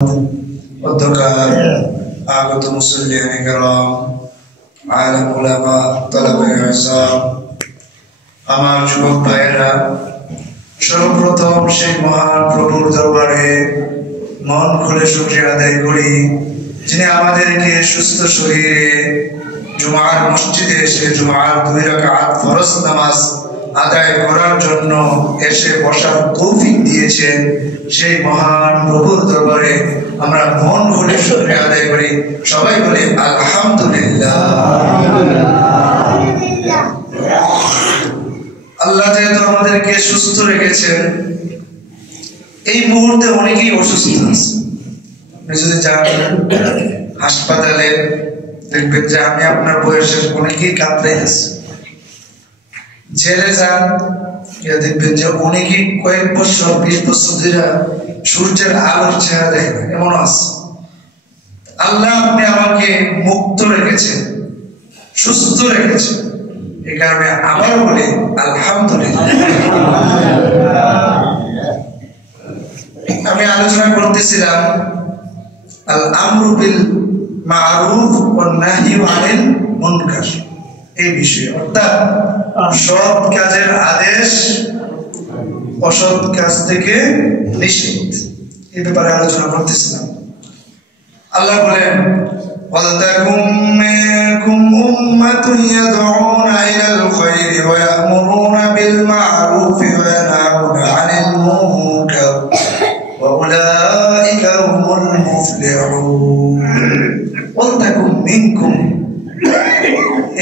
অধ্যকার আগত মুসল্লিয়ান কিরাম, আলেম উলামা, তালাবে ইলম, আমার যুবক ভাইয়েরা, সর্বপ্রথম সেই মহান প্রভুর দরবারে মন খুলে শুকরিয়া আদায় করি, যিনি আমাদেরকে সুস্থ শরীরে জুমার মসজিদে এসে জুমার 2 রাকাত ফরজ নামাজ আদায় করার জন্য এসে বসার তৌফিক দিয়েছেন। সেই মহান প্রভুর দরবারে আমরা মন খুলে শুকরিয়া আদায় করি। সবাই বলি আলহামদুলিল্লাহ। আল্লাহ যেহেতু আমাদেরকে সুস্থ রেখেছেন, এই মুহূর্তে অনেকেই অসুস্থ আছে। আপনি যদি যান হাসপাতালে, দেখবেন যে আমি আপনার বয়সের অনেকেই কাঁদতে আছে। জেলে যান, দেখবেন যে অনেকেই কয়েক বছর 20 বছর ধরে সূর্যের আলোর চেহারা দেখবেন, এমন আছে। আল্লাহ আপনি আমাকে মুক্ত রেখেছেন, সুস্থ রেখেছেন, এই কারণে আবার বলি আলহামদুলিল্লাহ। আমি আলোচনা করতেছিলাম আল আমরু বিল মারুফ ওয়ান নাহয়ু আনিল মুনকার, এই বিষয়ে, অর্থাৎ সৎ কাজের আদেশ, অসৎ কাজ থেকে নিষেধ, এই ব্যাপারে আলোচনা করতেছিলাম। আল্লাহ বলেন ওয়ালতাকুম মিনকুম উম্মাতুন ইয়াদউনা ইলাল খায়রি ওয়া ইয়া'মুরুনা বিল মা'রুফি ওয়া ইয়ানহাউনা আনিল মুনকার ওয়া উলাইকা হুমুল মুফলিহুন। ওয়ালতাকুম মিনকুম,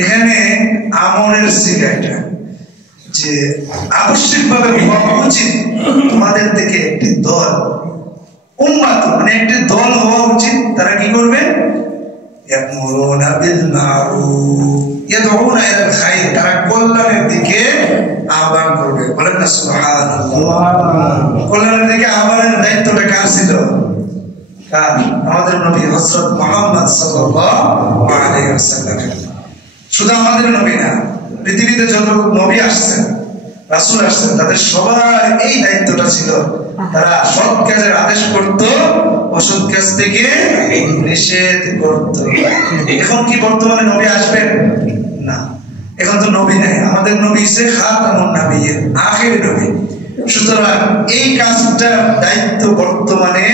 এখানে আমরের সিগাটা যে আবশ্যকভাবে হওয়া উচিত তোমাদের থেকে একটি দল, উম্মাত মানে একটি দল হওয়া উচিত। তারা কি করবে? ইয়া'মুরুনা বিল মা'রুফ ইয়াদউনা ইলাল খায়র, তারা কল্যাণের দিকে আহ্বান করবে। বলেন না সুবহানাল্লাহ। কল্যাণের দিকে আহ্বানের দায়িত্বটা কার ছিল? কার? আমাদের নবী হযরত মুহাম্মদ সাল্লাল্লাহু আলাইহি ওয়াসাল্লাম। শুধু আমাদের নবী না, পৃথিবীতে যত নবী আসছেন, রাসূল আসছেন, তাদের সবার এই দায়িত্বটা ছিল। তারা সৎ কাজের আদেশ করত, অসৎ কাজ থেকে নিষেধ করত। এখন কি বর্তমানে নবী আসবেন? না, এখন তো নবী নাই। আমাদের নবী সে খাতামুন নবিয়্যিন, আখেরি নবী। সুতরাং এই কাজটার দায়িত্ব বর্তমানে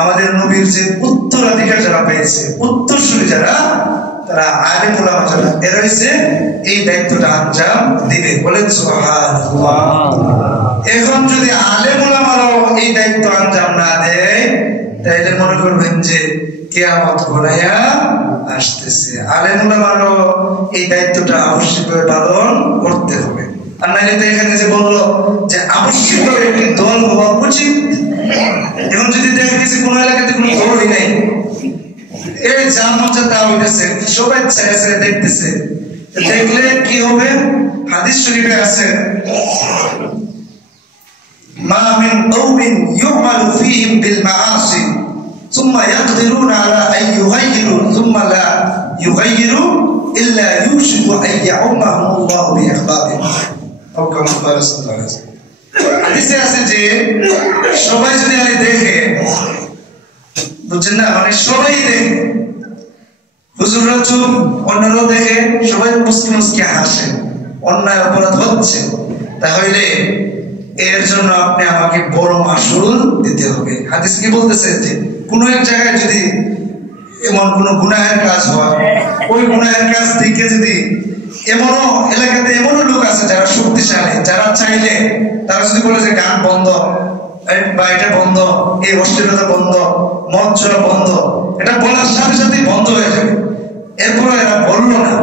আমাদের নবীর যে উত্তরাধিকার যারা পেয়েছে, উত্তরসূরি যারা, তারা আলেম উলামা যারা, এরা হইছে এই দায়িত্বটা আঞ্জাম দিবে। বলেন সুবহানাল্লাহ। এখন যদি আলেম উলামারাও এই দায়িত্ব আঞ্জাম না দেয়, তাহলে মনে করবেন যে কিয়ামত ঘনাইয়া আসতেছে। আলেম উলামারাও এই দায়িত্বটা আবশ্যকভাবে পালন করতে হবে। আর নাইলে তো এখানে যে বললো যে আবশ্যকভাবে একটি দল হওয়া উচিত, এখন যদি দেখতেছি কোন এলাকাতে কোনো দলই নাই, এই যা মজা তা হইতেছে, সবাই ছেড়ে ছেড়ে দেখতেছে, দেখলে কি হবে? হাদিস শরীফে আছে মা মিন কওমিন ইউমালু ফীহিম বিল মাআসি সুম্মা ইয়াকদিরুনা আলা আন ইউগাইয়িরু সুম্মা লা ইউগাইয়িরু ইল্লা ইউশিকু আন ইয়াউম্মাহুমুল্লাহু বিইখবাবিন। আও কামা ক্বালা সাল্লাল্লাহু আলাইহি ওয়াসাল্লাম। হাদিসে আছে যে সবাই যদি আরে দেখে, বুঝছেন না, মানে সবাই দেখে, হুজুররা চুপ, অন্যরাও দেখে, সবাই মুসকি মুসকি হাসে, অন্যায় অপরাধ হচ্ছে, তাহলে এর জন্য আপনি আমাকে বড় মাসুল দিতে হবে। হাদিস কি বলতেছে যে কোন এক জায়গায় যদি এমন কোন গুনাহের কাজ হয়, ওই গুনাহের কাজ থেকে যদি এমনও এলাকাতে এমনও লোক আছে যারা শক্তিশালী, যারা চাইলে তারা যদি বলে যে গান বন্ধ বা এটা বন্ধ, এই অশ্লীলতা বন্ধ, মদ চলা বন্ধ, এটা বলার সাথে সাথেই বন্ধ হয়ে যাবে। এরপরে এরা বললো না,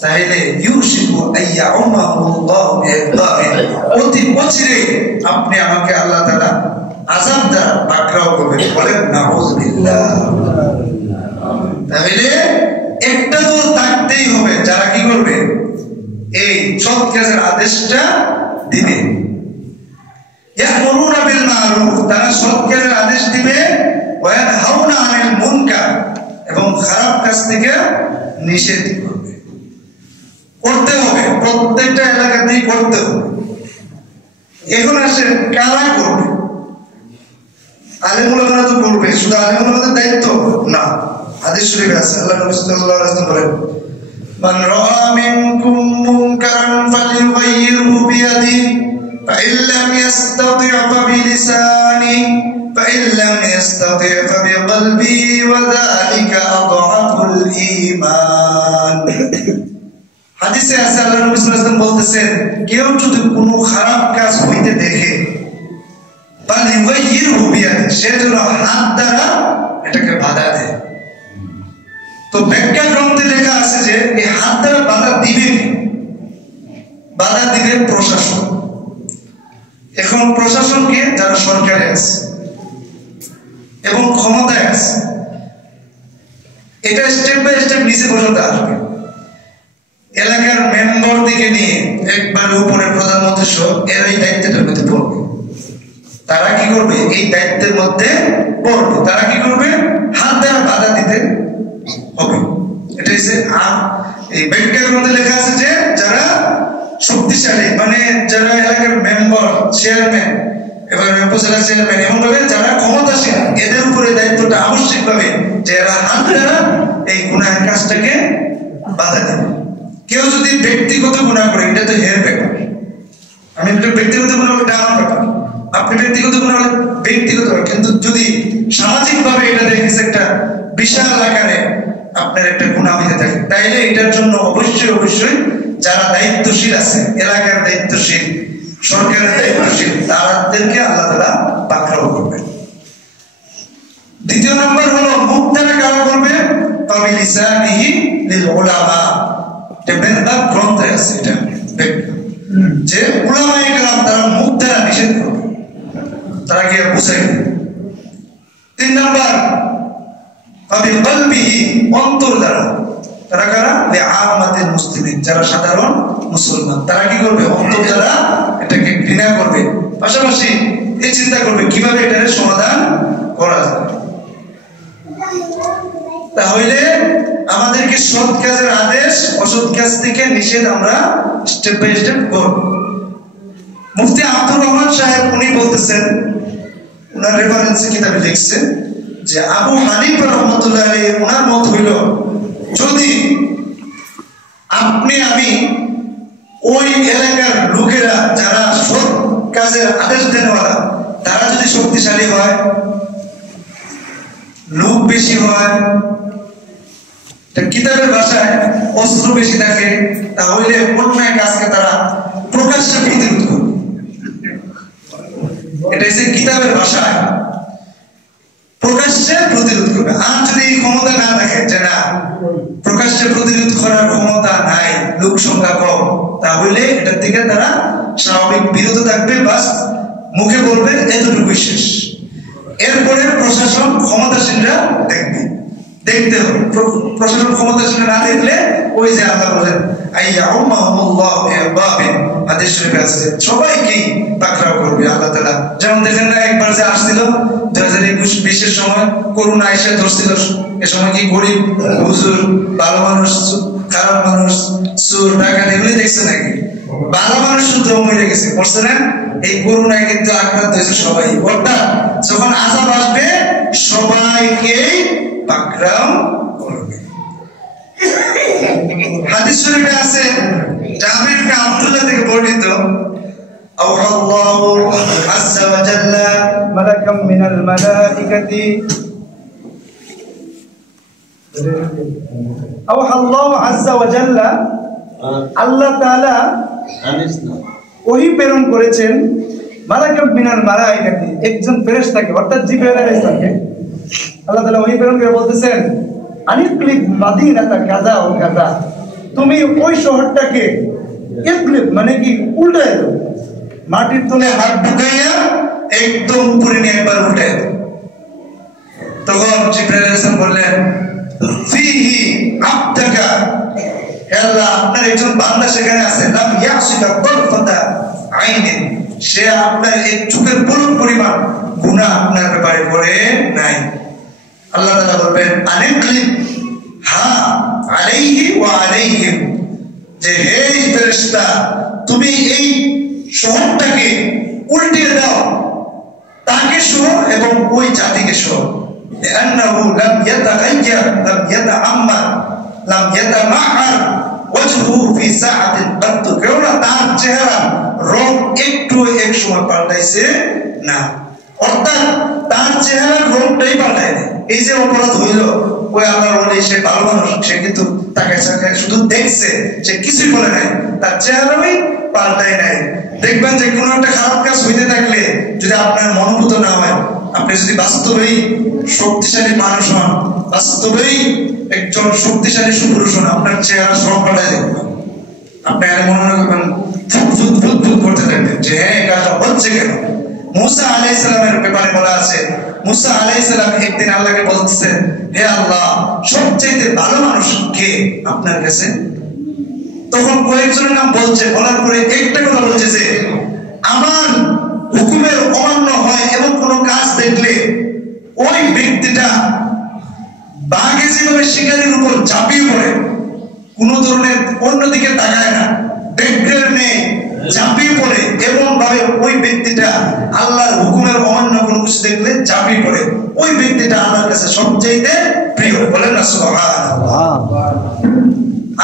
তাহলে ইউশিকু আইয়াউমাহুল্লাহু বিইখবাবিন, অতি অচিরে আপনি আমাকে আল্লাহ তাআলা আযাব দ্বারা পাকড়াও করবেন। বলেন নাউযুবিল্লাহ। তাহলে একটা দল থাকতেই হবে যারা কি করবে? এই সৎ কাজের আদেশটা দিবে। ইয়া'মুরুনা বিল মা'রুফ, তারা সৎ কাজের আদেশ দিবে, ওয়া ইয়ানহাউনা আনিল মুনকার, এবং খারাপ কাজ থেকে নিষেধ করবে। করতে হবে, প্রত্যেকটা এলাকাতেই করতে হবে। এখন আসেন কারা করবে? আলেম ওলামারা তো করবে, শুধু আলেম ওলামাদের দায়িত্ব না। হাদিস শরীফে আছে আল্লাহ নবী সাল্লাল্লাহু আলাইহি ওয়াসাল্লাম বলেন, মান রাআ মিনকুম মুনকারান ফালইউগাইয়িরহু বিয়াদিহি ফাইন লাম ইসতাতি' ফাবিলিসানিহি ফাইন লাম ইসতাতি' ফাবিকলবিহি ওয়া যালিকা আযআফুল ঈমান। হাদিসে আছে আল্লাহ নবী সাল্লাল্লাহু আলাইহি ওয়াসাল্লাম বলতেছেন, কেউ যদি কোনো খারাপ কাজ হইতে দেখে ফালইউগাইয়িরহু বিয়াদিহি, সে যেন হাত দ্বারা এটাকে বাধা দেয়। তো ব্যাখ্যা গ্রন্থে লেখা আছে যে এই হাত দ্বারা বাধা দিবে, বাধা দিবে প্রশাসন। এখন প্রশাসনকে যারা সরকারে আছে এবং ক্ষমতায় আছে, এটা স্টেপ বাই স্টেপ নিচে পর্যন্ত আসবে। এলাকার মেম্বার থেকে নিয়ে একবার উপরে প্রধানমন্ত্রী সহ এরা এই দায়িত্বটার মধ্যে পড়বে। তারা কি করবে? এই দায়িত্বের মধ্যে পড়বে। তারা কি করবে? হাত দ্বারা বাধা দিতে হবে। এটা হচ্ছে এই ব্যাখ্যা গ্রন্থে লেখা আছে যে যারা শক্তিশালী, মানে যারা এলাকার মেম্বার, চেয়ারম্যান, এবার উপজেলা চেয়ারম্যান, এমন ভাবে যারা ক্ষমতাশীল, এদের উপরে দায়িত্বটা আবশ্যিক ভাবে যে এরা হাত দ্বারা এই গুনাহের কাজটাকে বাধা দেবে। কেউ যদি ব্যক্তিগত গুনাহ করে, এটা তো হের ব্যাপার। আমি একটা ব্যক্তিগত গুনাহ হলে ডাউন ব্যাপার, আপনি ব্যক্তিগত গুনাহ হলে ব্যক্তিগত, কিন্তু যদি সামাজিক ভাবে এটা দেখেছে একটা বিশাল আকারে আপনার একটা গুনাহ হইতে থাকে, তাইলে এটার জন্য অবশ্যই অবশ্যই যারা দায়িত্বশীল আছে, এলাকার দায়িত্বশীল, সরকারের দায়িত্বশীল, তাদেরকে আল্লাহ তাআলা পাকড়াও করবেন। দ্বিতীয় নম্বর হলো মুখ দ্বারা কারা করবে? ফাবিলিসানিহি লিল উলামা। এটা বেদাত গ্রন্থে আছে, এটা যে উলামায়ে কেরাম তারা মুখ দ্বারা নিষেধ করবে, তারা গিয়ে বুঝাইবে। 3 নাম্বার ফাবিকলবিহি, অন্তর দ্বারা। তারা কারা? লিআমাতিল মুসলিমিন, যারা সাধারণ মুসলমান, তারা কি করবে? অন্তর দ্বারা এটাকে ঘৃণা করবে, পাশাপাশি এই চিন্তা করবে কিভাবে এটার সমাধান করা যায়। তাহলে আমাদেরকে সৎ কাজের আদেশ, অসৎ কাজ থেকে নিষেধ আমরা স্টেপ বাই স্টেপ করব। মুফতি আব্দুর রহমান সাহেব উনি বলতেছেন, ওনার রেফারেন্সে কিতাবে লিখছেন যে আবু হানিফা রাহমাতুল্লাহ আলাইহি ওনার মত হইল, যদি আপনি আমি ওই এলাকার লোকেরা যারা সৎ কাজের আদেশ দেনওয়ালা, তারা যদি শক্তিশালী হয়, লোক বেশি হয়, কিতাবের ভাষায় অস্ত্র বেশি থাকে, তাহলে অন্যায় কাজকে তারা প্রকাশ্যে প্রতিরোধ করবে। এটা হচ্ছে কিতাবের ভাষায় প্রকাশ্যে প্রতিরোধ করবে। আর যদি ক্ষমতা না থাকে, যে না প্রকাশ্যে প্রতিরোধ করার ক্ষমতা নাই, লোক সংখ্যা কম, তাহলে এটার দিকে তারা স্বাভাবিক বিরত থাকবে, বাস মুখে বলবে এতটুকু শেষ। এরপরে প্রশাসন ক্ষমতাসীনরা দেখবে, দেখতে হবে। প্রশাসন ক্ষমতাসীন না দেখলে ওই যে আল্লাহ বলেন আইয়াউমাহুল্লাহু বিআযাবিন, হাদিস শরীফে আছে সবাইকে পাকড়াও করবে আল্লাহ তাআলা। যেমন দেখেন না একবার যে আসছিল 2021-20 সময় করোনা এসে ধরছিল, এ সময় কি গরিব, হুজুর, ভালো মানুষ, খারাপ মানুষ, চোর, ডাকাত এগুলি দেখছে নাকি? ভালো মানুষ শুদ্ধ মরে গেছে, বুঝছে না? এই করোনায় কিন্তু আক্রান্ত হয়েছে সবাই। অর্থাৎ যখন আযাব আসবে সবাইকেই পাকড়াও করবে। হাদিস শরীফে আছে জাবির ইবনে আব্দুল্লাহ থেকে বর্ণিত, আল্লাহু আযজা ওয়া জাল্লা মালাকাম মিনাল মালাইকাতি আল্লাহু আযজা ওয়া জাল্লা, আল্লাহ তাআলা ওহী প্রেরণ করেছেন মালাকাম মিনাল মালাইকাতি, একজন ফেরেশতাকে, অর্থাৎ জিবরাইল আলাইহিস সালামকে আল্লাহ তাআলা ওহী প্রেরণ করে বলতেছেন আনিকলিব মাদিনাতা কাযা ও কাযা, তুমি ওই শহরটাকে ইকলিব মানে কি উল্টায় দাও, মাটির তলে হাত ঢুকাইয়া একদম উপরে নিয়ে একবার উল্টায় দাও। তখন জিবরাইল আলাইহিস সালাম বললেন ফিহি আবদাকা, হে আল্লাহ আপনার একজন বান্দা সেখানে আছে, লাম ইয়াসিকা তারফাতা আইনিন, সে আপনার এক চোখের পলক পরিমাণ গুনাহ আপনার ব্যাপারে করে নাই। আল্লাহ তাআলা বলবেন আনিকলিব হা আলাইহি ওয়া আলাইহিম, যে হে ফেরেশতা তুমি এই শহরটাকে উল্টিয়ে দাও তাকে সহ এবং ওই জাতিকে সহ। لأنه لم يتغير لم يتعمر لم يتمعر وجهه في ساعة قط কেননা তার চেহারা রং একটু এক সময় পাল্টাইছে না, অর্থাৎ তার চেহারার রংটাই পাল্টায় না। এই যে অপরাধ হইল, ওই আল্লাহর ওলি সে ভালো মানুষ, সে কিন্তু তাকে শুধু দেখছে, সে কিছুই বলে নাই, তার চেহারাই পাল্টায় নাই। দেখবেন যে কোনো একটা খারাপ কাজ হইতে থাকলে যদি আপনার মনোভূত না হয়, আপনি যদি বাস্তবেই শক্তিশালী মানুষ হন, বাস্তবেই একজন শক্তিশালী সুপুরুষ হন, আপনার চেহারা সব পাল্টায় যাবে। আপনি আর মনে করবেন ভুত করতে থাকবেন যে হ্যাঁ এই কাজটা হচ্ছে কেন। মুসা আলাইহিস সালামের ব্যাপারে বলা আছে, মুসা আলাইহিস সালাম একদিন আল্লাহকে বলতেছেন, হে আল্লাহ, সবচেয়ে ভালো মানুষ কে আপনার কাছে? তখন কয়েকজনের নাম বলছে, বলার পরে একটা কথা বলছে যে আমার হুকুমের অমান্য হয় এমন কোন কাজ দেখলে ওই ব্যক্তিটা বাঘে যেভাবে শিকারীর উপর ঝাঁপিয়ে পড়ে, কোন ধরনের অন্যদিকে তাকায় না, ব্যক্তির নেই, ঝাঁপিয়ে পড়ে, এমন ভাবে ওই ব্যক্তিটা আল্লাহর হুকুমের অমান্য কোনো কিছু দেখলে ঝাঁপিয়ে পড়ে, ওই ব্যক্তিটা আল্লাহর কাছে সবচেয়ে প্রিয়। বলেন না সুবহানাল্লাহ।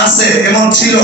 আছে, এমন ছিল।